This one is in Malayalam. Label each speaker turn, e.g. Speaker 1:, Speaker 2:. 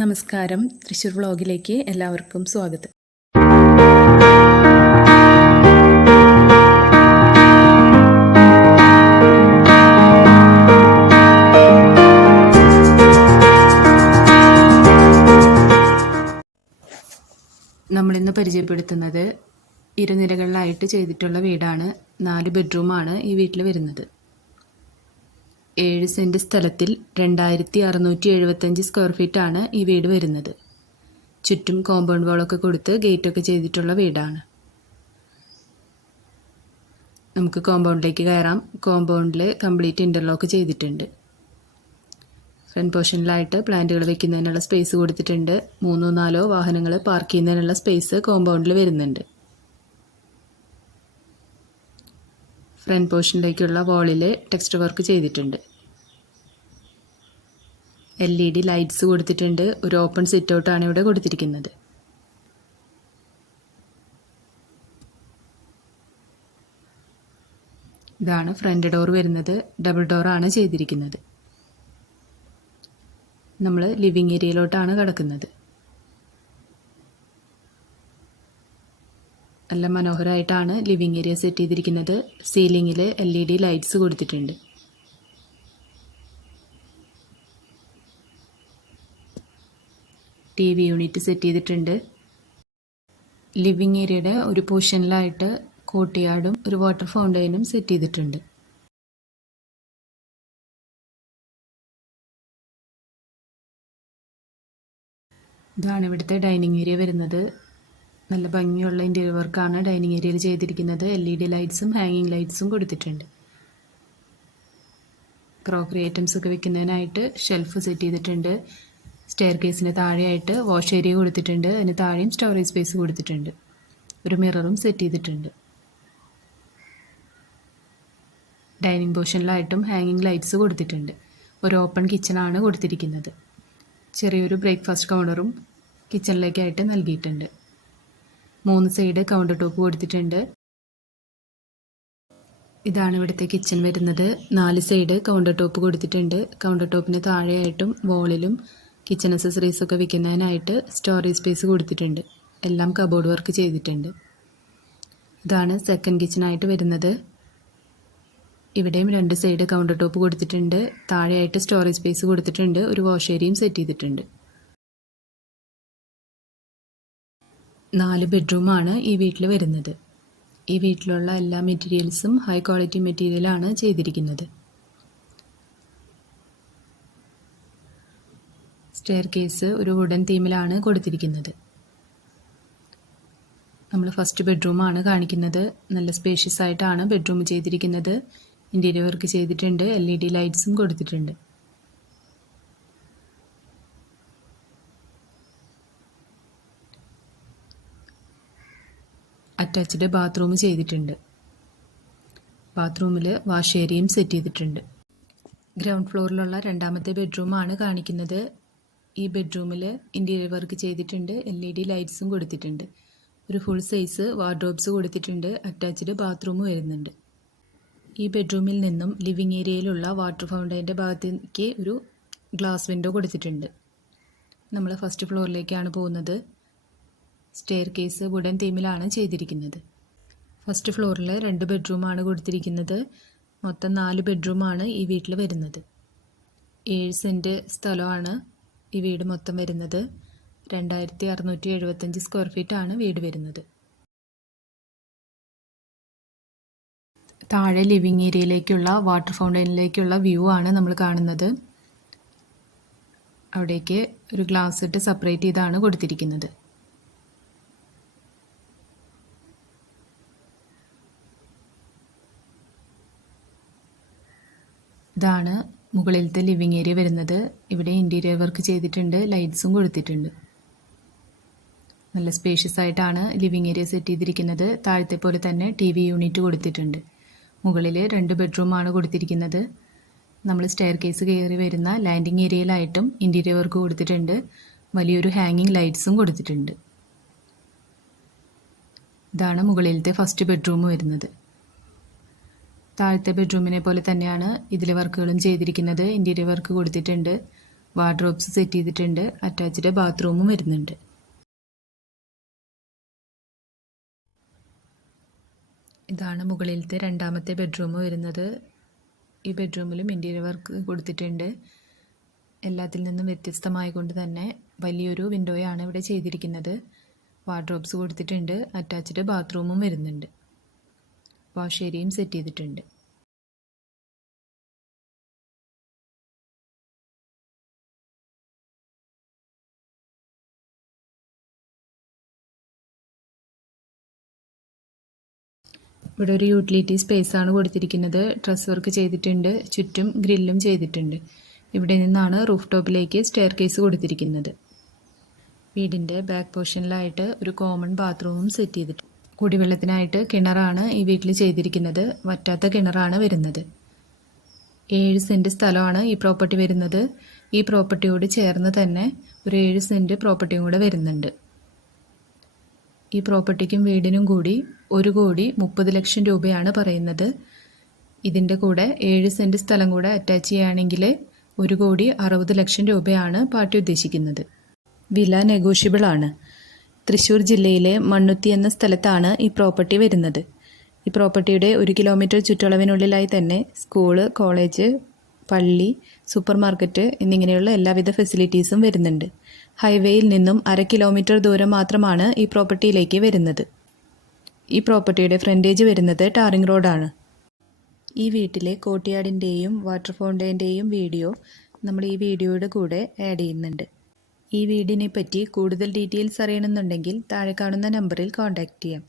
Speaker 1: നമസ്കാരം. തൃശ്ശൂർ വ്ളോഗിലേക്ക് എല്ലാവർക്കും സ്വാഗതം. നമ്മളിന്ന് പരിചയപ്പെടുത്തുന്നത് ഇരുനിരകളിലായിട്ട് ചെയ്തിട്ടുള്ള വീടാണ്. നാല് ബെഡ്റൂമാണ് ഈ വീട്ടിൽ വരുന്നത്. ഏഴ് സെന്റ് സ്ഥലത്തിൽ രണ്ടായിരത്തി അറുന്നൂറ്റി എഴുപത്തഞ്ച് സ്ക്വയർ ഫീറ്റാണ് ഈ വീട് വരുന്നത്. ചുറ്റും കോമ്പൗണ്ട് വാളൊക്കെ കൊടുത്ത് ഗേറ്റൊക്കെ ചെയ്തിട്ടുള്ള വീടാണ്. നമുക്ക് കോമ്പൗണ്ടിലേക്ക് കയറാം. കോമ്പൗണ്ടിൽ കംപ്ലീറ്റ് ഇന്റർലോക്ക് ചെയ്തിട്ടുണ്ട്. ഫ്രണ്ട് പോർഷനിലായിട്ട് പ്ലാന്റുകൾ വെക്കുന്നതിനുള്ള സ്പേസ് കൊടുത്തിട്ടുണ്ട്. മൂന്നോ നാലോ വാഹനങ്ങൾ പാർക്ക് ചെയ്യുന്നതിനുള്ള സ്പേസ് കോമ്പൗണ്ടിൽ വരുന്നുണ്ട്. ഫ്രണ്ട് പോർഷനിലേക്കുള്ള വാളിൽ ടെക്സ്റ്റ് വർക്ക് ചെയ്തിട്ടുണ്ട്. എൽ ഇ ഡി ലൈറ്റ്സ് കൊടുത്തിട്ടുണ്ട്. ഒരു ഓപ്പൺ സിറ്റ് ഔട്ടാണ് ഇവിടെ കൊടുത്തിരിക്കുന്നത്. ഇതാണ് ഫ്രണ്ട് ഡോർ വരുന്നത്. ഡബിൾ ഡോറാണ് ചെയ്തിരിക്കുന്നത്. നമ്മൾ ലിവിങ് ഏരിയയിലോട്ടാണ് കിടക്കുന്നത്. നല്ല മനോഹരമായിട്ടാണ് ലിവിങ് ഏരിയ സെറ്റ് ചെയ്തിരിക്കുന്നത്. സീലിങ്ങിൽ എൽ ഇ ഡി ലൈറ്റ്സ് കൊടുത്തിട്ടുണ്ട്. ടി വി യൂണിറ്റ് സെറ്റ് ചെയ്തിട്ടുണ്ട്. ലിവിങ് ഏരിയയുടെ ഒരു പോർഷനിലായിട്ട് കോട്ടിയാടും ഒരു വാട്ടർ ഫൗണ്ടൈനും സെറ്റ് ചെയ്തിട്ടുണ്ട്. ഇതാണ് ഇവിടുത്തെ ഡൈനിങ് ഏരിയ വരുന്നത്. നല്ല ഭംഗിയുള്ള ഇന്റീരിയർ വർക്കാണ് ഡൈനിങ് ഏരിയയിൽ ചെയ്തിരിക്കുന്നത്. എൽ ഇ ഡി ലൈറ്റ്സും ഹാങ്ങിങ് ലൈറ്റ്സും കൊടുത്തിട്ടുണ്ട്. ക്രോക്കറി ഐറ്റംസ് ഒക്കെ വെക്കുന്നതിനായിട്ട് ഷെൽഫ് സെറ്റ് ചെയ്തിട്ടുണ്ട്. സ്റ്റെയർ കേസിന് താഴെയായിട്ട് വാഷ് ഏരിയ കൊടുത്തിട്ടുണ്ട്. അതിന് താഴെയും സ്റ്റോറേജ് സ്പേസ് കൊടുത്തിട്ടുണ്ട്. ഒരു മിററും സെറ്റ് ചെയ്തിട്ടുണ്ട്. ഡൈനിങ് പോർഷനിലായിട്ടും ഹാങ്ങിങ് ലൈറ്റ്സ് കൊടുത്തിട്ടുണ്ട്. ഒരു ഓപ്പൺ കിച്ചണാണ് കൊടുത്തിരിക്കുന്നത്. ചെറിയൊരു ബ്രേക്ക്ഫാസ്റ്റ് കൗണ്ടറും കിച്ചണിലേക്കായിട്ട് നൽകിയിട്ടുണ്ട്. മൂന്ന് സൈഡ് കൗണ്ടർ ടോപ്പ് കൊടുത്തിട്ടുണ്ട്. ഇതാണ് ഇവിടുത്തെ കിച്ചൺ വരുന്നത്. നാല് സൈഡ് കൗണ്ടർ ടോപ്പ് കൊടുത്തിട്ടുണ്ട്. കൗണ്ടർ ടോപ്പിന് താഴെയായിട്ടും വോളിലും കിച്ചൺ അക്സസറീസ് ഒക്കെ വെക്കുന്നതിനായിട്ട് സ്റ്റോറേജ് സ്പേസ് കൊടുത്തിട്ടുണ്ട്. എല്ലാം കബോർഡ് വർക്ക് ചെയ്തിട്ടുണ്ട്. ഇതാണ് സെക്കൻഡ് കിച്ചണായിട്ട് വരുന്നത്. ഇവിടെയും രണ്ട് സൈഡ് കൗണ്ടർ ടോപ്പ് കൊടുത്തിട്ടുണ്ട്. താഴെയായിട്ട് സ്റ്റോറേജ് സ്പേസ് കൊടുത്തിട്ടുണ്ട്. ഒരു വാഷ് ഏരിയയും സെറ്റ് ചെയ്തിട്ടുണ്ട്. നാല് ബെഡ്റൂമാണ് ഈ വീട്ടിൽ വരുന്നത്. ഈ വീട്ടിലുള്ള എല്ലാ മെറ്റീരിയൽസും ഹൈ ക്വാളിറ്റി മെറ്റീരിയലാണ് ചെയ്തിരിക്കുന്നത്. സ്റ്റെയർ കേസ് ഒരു വുഡൻ തീമിലാണ് കൊടുത്തിരിക്കുന്നത്. നമ്മൾ ഫസ്റ്റ് ബെഡ്റൂമാണ് കാണിക്കുന്നത്. നല്ല സ്പേഷ്യസ് ആയിട്ടാണ് ബെഡ്റൂം ചെയ്തിരിക്കുന്നത്. ഇന്റീരിയർ വർക്ക് ചെയ്തിട്ടുണ്ട്. എൽ ഇ ഡി ലൈറ്റ്സും കൊടുത്തിട്ടുണ്ട്. അറ്റാച്ച്ഡ് ബാത്റൂം ചെയ്തിട്ടുണ്ട്. ബാത്റൂമിൽ വാഷ് ഏരിയയും സെറ്റ് ചെയ്തിട്ടുണ്ട്. ഗ്രൗണ്ട് ഫ്ലോറിലുള്ള രണ്ടാമത്തെ ബെഡ്റൂമാണ് കാണിക്കുന്നത്. ഈ ബെഡ്റൂമിൽ ഇന്റീരിയർ വർക്ക് ചെയ്തിട്ടുണ്ട്. എൽ ഇ ഡി ലൈറ്റ്സും കൊടുത്തിട്ടുണ്ട്. ഒരു ഫുൾ സൈസ് വാർഡ്രോബ്സ് കൊടുത്തിട്ടുണ്ട്. അറ്റാച്ച്ഡ് ബാത്റൂം വരുന്നുണ്ട്. ഈ ബെഡ്റൂമിൽ നിന്നും ലിവിങ് ഏരിയയിലുള്ള വാട്ടർ ഫൗണ്ടൈന്റെ ഭാഗത്തേക്ക് ഒരു ഗ്ലാസ് വിൻഡോ കൊടുത്തിട്ടുണ്ട്. നമ്മൾ ഫസ്റ്റ് ഫ്ലോറിലേക്കാണ് പോകുന്നത്. സ്റ്റെയർ കേസ് വുഡൻ തീമിലാണ് ചെയ്തിരിക്കുന്നത്. ഫസ്റ്റ് ഫ്ലോറിൽ രണ്ട് ബെഡ്റൂമാണ് കൊടുത്തിരിക്കുന്നത്. മൊത്തം നാല് ബെഡ്റൂമാണ് ഈ വീട്ടിൽ വരുന്നത്. ഏഴ് സെന്റ് സ്ഥലമാണ് ഈ വീട് മൊത്തം വരുന്നത്. രണ്ടായിരത്തി അറുന്നൂറ്റി എഴുപത്തഞ്ച് സ്ക്വയർ ഫീറ്റാണ് വീട് വരുന്നത്. താഴെ ലിവിങ് ഏരിയയിലേക്കുള്ള വാട്ടർ ഫൗണ്ടൈനിലേക്കുള്ള വ്യൂ ആണ് നമ്മൾ കാണുന്നത്. അവിടേക്ക് ഒരു ഗ്ലാസ് ഇട്ട് സെപ്പറേറ്റ് ചെയ്താണ് കൊടുത്തിരിക്കുന്നത്. ഇതാണ് മുകളിലത്തെ ലിവിങ് ഏരിയ വരുന്നത്. ഇവിടെ ഇന്റീരിയർ വർക്ക് ചെയ്തിട്ടുണ്ട്. ലൈറ്റ്സും കൊടുത്തിട്ടുണ്ട്. നല്ല സ്പേഷ്യസ് ആയിട്ടാണ് ലിവിങ് ഏരിയ സെറ്റ് ചെയ്തിരിക്കുന്നത്. താഴത്തെ പോലെ തന്നെ ടി വി യൂണിറ്റ് കൊടുത്തിട്ടുണ്ട്. മുകളിൽ രണ്ട് ബെഡ്റൂമാണ് കൊടുത്തിരിക്കുന്നത്. നമ്മൾ സ്റ്റെയർ കേസ് കയറി വരുന്ന ലാൻഡിങ് ഏരിയയിലായിട്ടും ഇന്റീരിയർ വർക്ക് കൊടുത്തിട്ടുണ്ട്. വലിയൊരു ഹാങ്ങിങ് ലൈറ്റ്സും കൊടുത്തിട്ടുണ്ട്. ഇതാണ് മുകളിലത്തെ ഫസ്റ്റ് ബെഡ്റൂം വരുന്നത്. താഴത്തെ ബെഡ്റൂമിനെ പോലെ തന്നെയാണ് ഇതിലെ വർക്കുകളും ചെയ്തിരിക്കുന്നത്. ഇന്റീരിയർ വർക്ക് കൊടുത്തിട്ടുണ്ട്. വാർഡ്രോബ്സ് സെറ്റ് ചെയ്തിട്ടുണ്ട്. അറ്റാച്ച്ഡ് ബാത്റൂമും വരുന്നുണ്ട്. ഇതാണ് മുകളിലത്തെ രണ്ടാമത്തെ ബെഡ്റൂം വരുന്നത്. ഈ ബെഡ്റൂമിലും ഇന്റീരിയർ വർക്ക് കൊടുത്തിട്ടുണ്ട്. എല്ലാത്തിൽ നിന്നും വ്യത്യസ്തമായ കൊണ്ട് തന്നെ വലിയൊരു വിൻഡോയാണ് ഇവിടെ ചെയ്തിരിക്കുന്നത്. വാർഡ്രോബ്സ് കൊടുത്തിട്ടുണ്ട്. അറ്റാച്ച്ഡ് ബാത്റൂമും വരുന്നുണ്ട്. വാഷ് ഏരിയയും സെറ്റ് ചെയ്തിട്ടുണ്ട്. ഇവിടെ ഒരു യൂട്ടിലിറ്റി സ്പേസ് ആണ് കൊടുത്തിരിക്കുന്നത്. ഡ്രസ് വർക്ക് ചെയ്തിട്ടുണ്ട്. ചുറ്റും ഗ്രില്ലും ചെയ്തിട്ടുണ്ട്. ഇവിടെ നിന്നാണ് റൂഫ് ടോപ്പിലേക്ക് സ്റ്റെയർ കേസ് കൊടുത്തിരിക്കുന്നത്. വീടിന്റെ ബാക്ക് പോർഷനിലായിട്ട് ഒരു കോമൺ ബാത്റൂമും സെറ്റ് ചെയ്തിട്ടുണ്ട്. കുടിവെള്ളത്തിനായിട്ട് കിണറാണ് ഈ വീട്ടിൽ ചെയ്തിരിക്കുന്നത്. വറ്റാത്ത കിണറാണ് വരുന്നത്. ഏഴ് സെന്റ് സ്ഥലമാണ് ഈ പ്രോപ്പർട്ടി വരുന്നത്. ഈ പ്രോപ്പർട്ടിയോട് ചേർന്ന് തന്നെ ഒരു ഏഴ് സെന്റ് പ്രോപ്പർട്ടിയും കൂടെ വരുന്നുണ്ട്. ഈ പ്രോപ്പർട്ടിക്കും വീടിനും കൂടി ഒരു കോടി മുപ്പത് ലക്ഷം രൂപയാണ് പറയുന്നത്. ഇതിന്റെ കൂടെ ഏഴ് സെന്റ് സ്ഥലം കൂടെ അറ്റാച്ച് ചെയ്യുകയാണെങ്കിൽ ഒരു കോടി അറുപത് ലക്ഷം രൂപയാണ് പാർട്ടി ഉദ്ദേശിക്കുന്നത്. വില നെഗോഷ്യബിൾ ആണ്. തൃശ്ശൂർ ജില്ലയിലെ മണ്ണുത്തി എന്ന സ്ഥലത്താണ് ഈ പ്രോപ്പർട്ടി വരുന്നത്. ഈ പ്രോപ്പർട്ടിയുടെ ഒരു കിലോമീറ്റർ ചുറ്റളവിനുള്ളിലായി തന്നെ സ്കൂൾ കോളേജ് പള്ളി സൂപ്പർ മാർക്കറ്റ് എന്നിങ്ങനെയുള്ള എല്ലാവിധ ഫെസിലിറ്റീസും വരുന്നുണ്ട്. ഹൈവേയിൽ നിന്നും അര കിലോമീറ്റർ ദൂരം മാത്രമാണ് ഈ പ്രോപ്പർട്ടിയിലേക്ക് വരുന്നത്. ഈ പ്രോപ്പർട്ടിയുടെ ഫ്രണ്ടേജ് വരുന്നത് ടാറിംഗ് റോഡാണ്. ഈ വീട്ടിലെ കോട്ടിയാടിന്റെയും വാട്ടർ ഫൗണ്ടൈന്റെയും വീഡിയോ നമ്മൾ ഈ വീഡിയോയുടെ കൂടെ ആഡ് ചെയ്യുന്നുണ്ട്. ഈ വീടിനെ പറ്റി കൂടുതൽ ഡീറ്റെയിൽസ് അറിയണമെന്നുണ്ടെങ്കിൽ താഴെ കാണുന്ന നമ്പറിൽ കോൺടാക്റ്റ് ചെയ്യാം